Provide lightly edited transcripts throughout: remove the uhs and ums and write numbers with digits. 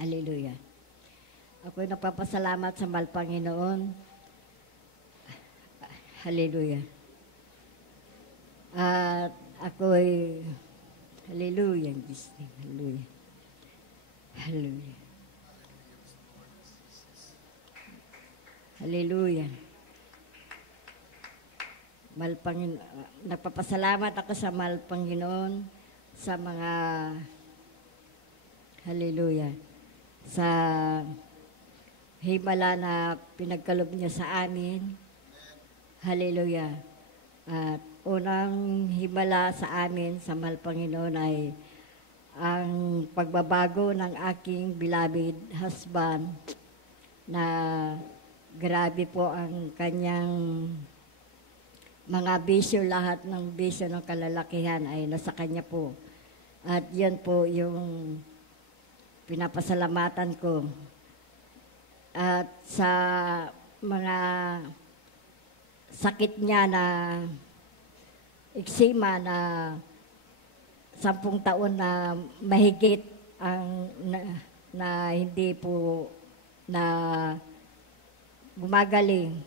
Hallelujah. Ako'y napapasalamat sa mahal Panginoon. Hallelujah. At ako'y, hallelujah, in Jesus' name, hallelujah. Hallelujah. Hallelujah. Mahal Panginoon, nagpapasalamat ako sa mahal Panginoon sa mga, hallelujah, sa himala na pinagkalob niya sa amin. Hallelujah. At unang himala sa amin sa mahal Panginoon ay ang pagbabago ng aking beloved husband na grabe po ang kanyang mga bisyo, lahat ng bisyo ng kalalakihan ay nasa kanya po. At yan po yung pinapasalamatan ko. At sa mga sakit niya na eksima na 10 taon na mahigit ang na hindi po na gumagaling.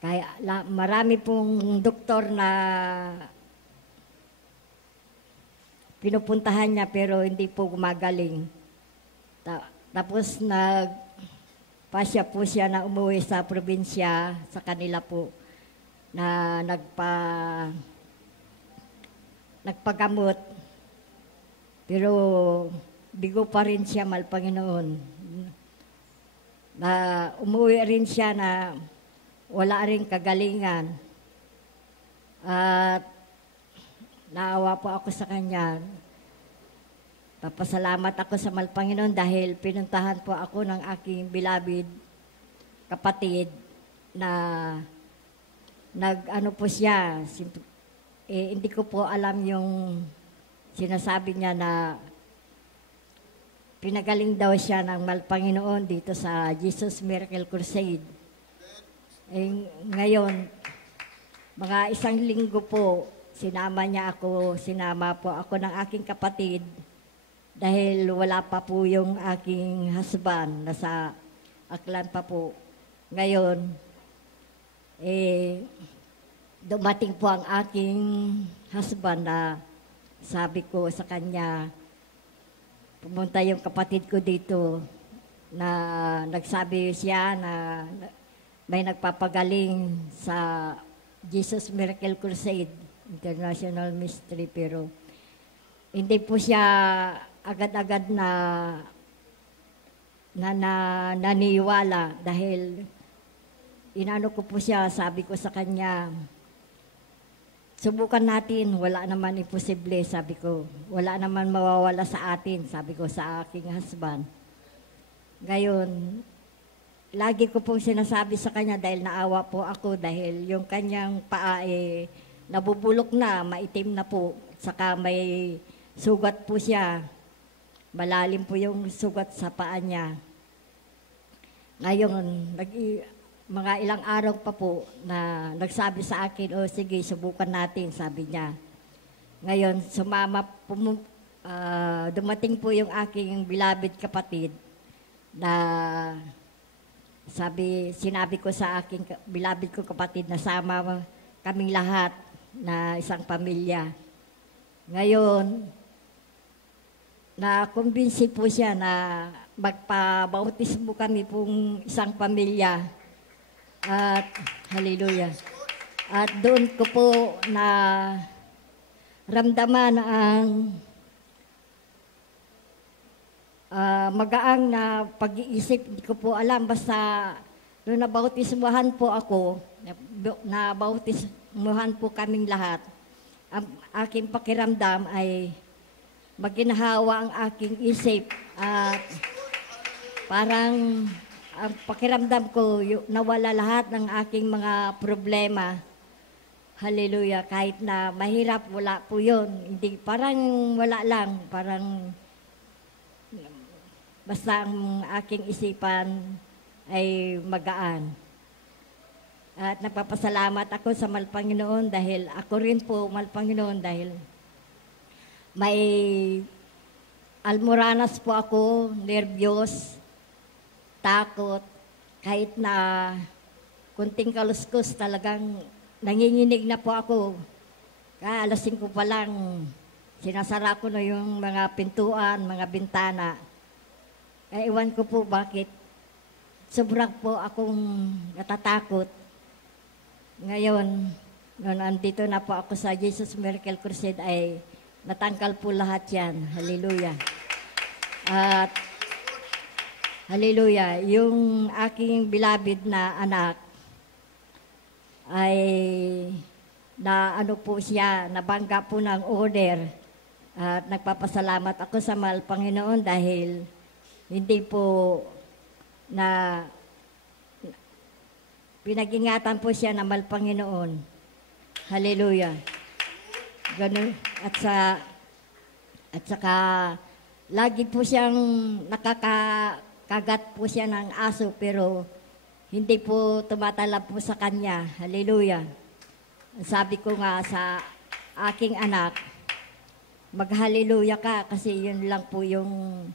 Kaya marami pong doktor na pinupuntahan niya pero hindi po gumagaling. Tapos nagpasya po siya na umuwi sa probinsya sa kanila po na nagpagamot. Pero bigo pa rin siya, mahal Panginoon. Na umuwi rin siya na wala rin kagalingan. At naawa po ako sa kanya. Papasalamat ako sa mahal Panginoon dahil pinuntahan po ako ng aking beloved kapatid na nag-ano po siya. Hindi ko po alam yung sinasabi niya na pinagaling daw siya ng mahal Panginoon dito sa Jesus Miracle Crusade. Ngayon, mga 1 linggo po, sinama po ako ng aking kapatid dahil wala pa po yung aking husband, nasa Aklan pa po. Ngayon, dumating po ang aking husband na sabi ko sa kanya, pumunta yung kapatid ko dito na nagsabi siya na may nagpapagaling sa Jesus Miracle Crusade International Mystery, pero hindi po siya agad-agad naniwala dahil inano ko po siya, sabi ko sa kanya, subukan natin, wala naman imposible, sabi ko. Wala naman mawawala sa atin, sabi ko sa aking husband. Ngayon, lagi ko pong sinasabi sa kanya dahil naawa po ako dahil yung kanyang paa nabubulok na, maitim na po. Saka may sugat po siya. Malalim po yung sugat sa paa niya. Ngayon, mga ilang araw pa po na nagsabi sa akin, sige, subukan natin, sabi niya. Ngayon, dumating po yung aking beloved kapatid na sinabi ko sa aking beloved ko kapatid na sama kaming lahat na isang pamilya. Ngayon, na-convince po siya na magpabautismo kami pong isang pamilya. At, hallelujah. At doon ko po na ramdaman ang magaang na pag-iisip, hindi ko po alam, basta doon nabautismuhan po ako, nabautismuhan po kaming lahat. Ang aking pakiramdam ay maginhawa ang aking isip at parang ang pakiramdam ko nawala lahat ng aking mga problema. Hallelujah. Kahit na mahirap, wala po yun. Hindi, parang wala lang, parang basta ang aking isipan ay magaan. At nagpapasalamat ako sa mahal Panginoon dahil ako rin po, mahal Panginoon, dahil may almoranas po ako, nervyos, takot, kahit na kunting kaluskos talagang nanginginig na po ako. Kaya alas 5 pa lang, sinasara ko na yung mga pintuan, mga bintana. Iwan ko po bakit. Sobrang po akong natatakot. Ngayon, noon andito na po ako sa Jesus Miracle Crusade ay natangkal po lahat yan. Hallelujah. At hallelujah, yung aking beloved na anak ay na ano po siya, nabangga po ng order. At nagpapasalamat ako sa mahal Panginoon dahil hindi po na pinag-ingatan po siya ng mahal Panginoon. Hallelujah. Ganun. At saka lagi po siyang nakakagat po siya ng aso pero hindi po tumatalab po sa kanya. Hallelujah. Sabi ko nga sa aking anak, mag-hallelujah ka kasi yun lang po yung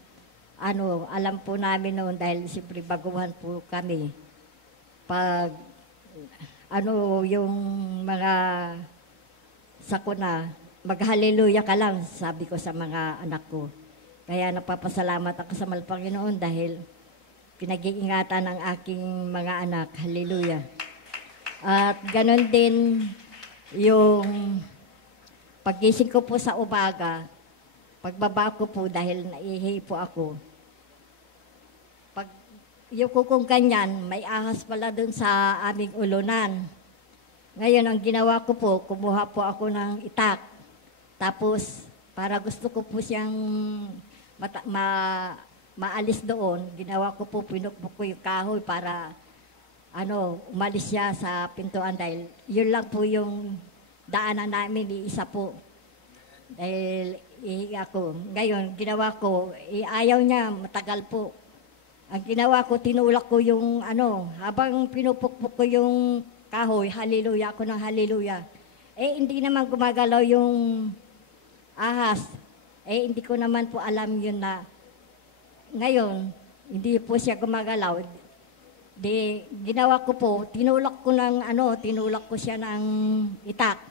alam po namin noon dahil siyempre baguhan po kami. Pag yung mga sakuna, mag-hallelujah ka lang, sabi ko sa mga anak ko. Kaya napapasalamat ako sa mahal Panginoon dahil pinag-iingatan ng aking mga anak. Hallelujah. At ganon din yung pagising ko po sa umaga, pagbaba ko po dahil naihi po ako. Pag yuko kong ganyan, may ahas pala dun sa aming ulunan. Ngayon, ang ginawa ko po, kumuha po ako ng itak. Tapos, para gusto ko po siyang maalis doon, ginawa ko po, pinukbuk ko yung kahoy para umalis siya sa pintuan dahil yun lang po yung daanan namin, iisa po. Dahil ihiga ko. Ngayon, ginawa ko, ayaw niya, matagal po. Ang ginawa ko, tinulak ko yung habang pinupukpuk ko yung kahoy, hallelujah ako ng hallelujah. Hindi naman gumagalaw yung ahas. Hindi ko naman po alam yun na ngayon, hindi po siya gumagalaw. Ginawa ko po, tinulak ko siya ng itak.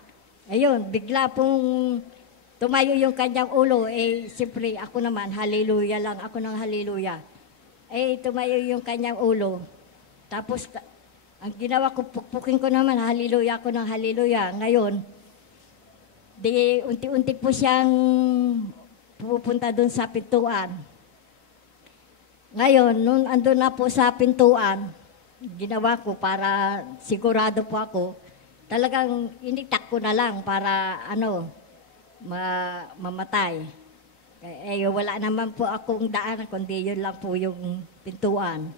Ayun, bigla pong tumayo yung kanyang ulo. Siyempre, ako naman, hallelujah lang, ako ng hallelujah. Tumayo yung kanyang ulo. Tapos, ang ginawa ko, pukpukin ko naman, hallelujah ako ng hallelujah. Ngayon, unti-unti po siyang pupunta doon sa pintuan. Ngayon, nung andun na po sa pintuan, ginawa ko para sigurado po ako, talagang initak ko na lang para mamatay. Wala naman po akong daan, kundi yun lang po yung pintuan.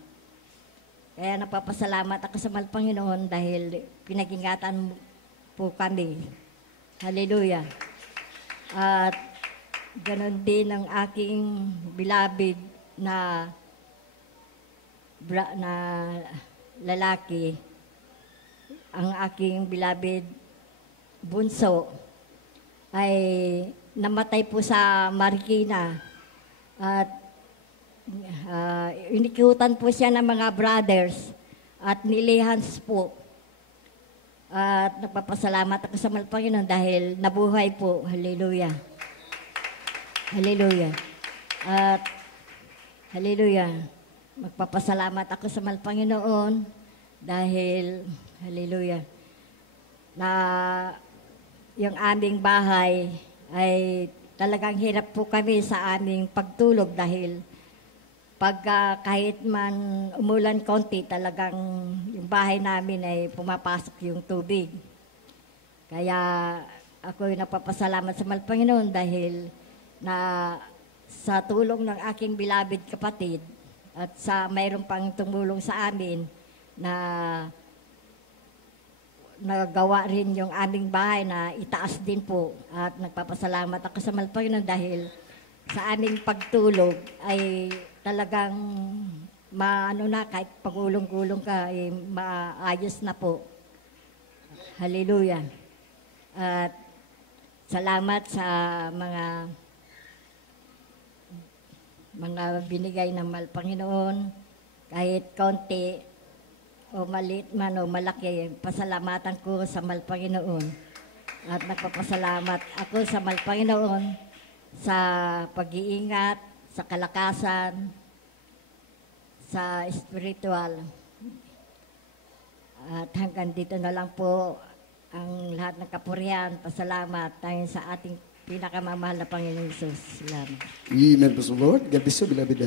Kaya napapasalamat ako sa mahal Panginoon dahil pinag-ingatan po kami. Hallelujah. At ganon din ang aking beloved na lalaki, ang aking beloved bunso ay namatay po sa Marikina at inikyutan po siya ng mga brothers at nilihans po. At nagpapasalamat ako sa mahal Panginoon dahil nabuhay po. Hallelujah. Hallelujah. At hallelujah. Magpapasalamat ako sa mahal Panginoon dahil hallelujah na yung aming bahay ay talagang hirap po kami sa aming pagtulog dahil kahit man umulan konti, talagang yung bahay namin ay pumapasok yung tubig. Kaya ako ay napapasalamat sa mahal Panginoon dahil na sa tulong ng aking beloved kapatid at sa mayroon pang tumulong sa amin na nagawa rin yung aming bahay na itaas din po. At nagpapasalamat ako sa mahal Panginoon dahil sa aming pagtulog ay talagang kahit pagulong-gulong ka, maayos na po. Hallelujah. At salamat sa mga mga binigay ng mahal Panginoon, kahit konti o maliit man o malaki, pasalamatan ko sa mahal Panginoon. At nagpapasalamat ako sa mahal Panginoon sa pag-iingat, sa kalakasan, sa spiritual. At hanggang dito na lang po ang lahat ng kapurihan. Pasalamat tayo sa ating pinakamamahal na Panginoon Jesus. Salamat. Amen, praise the Lord. God bless you, beloved.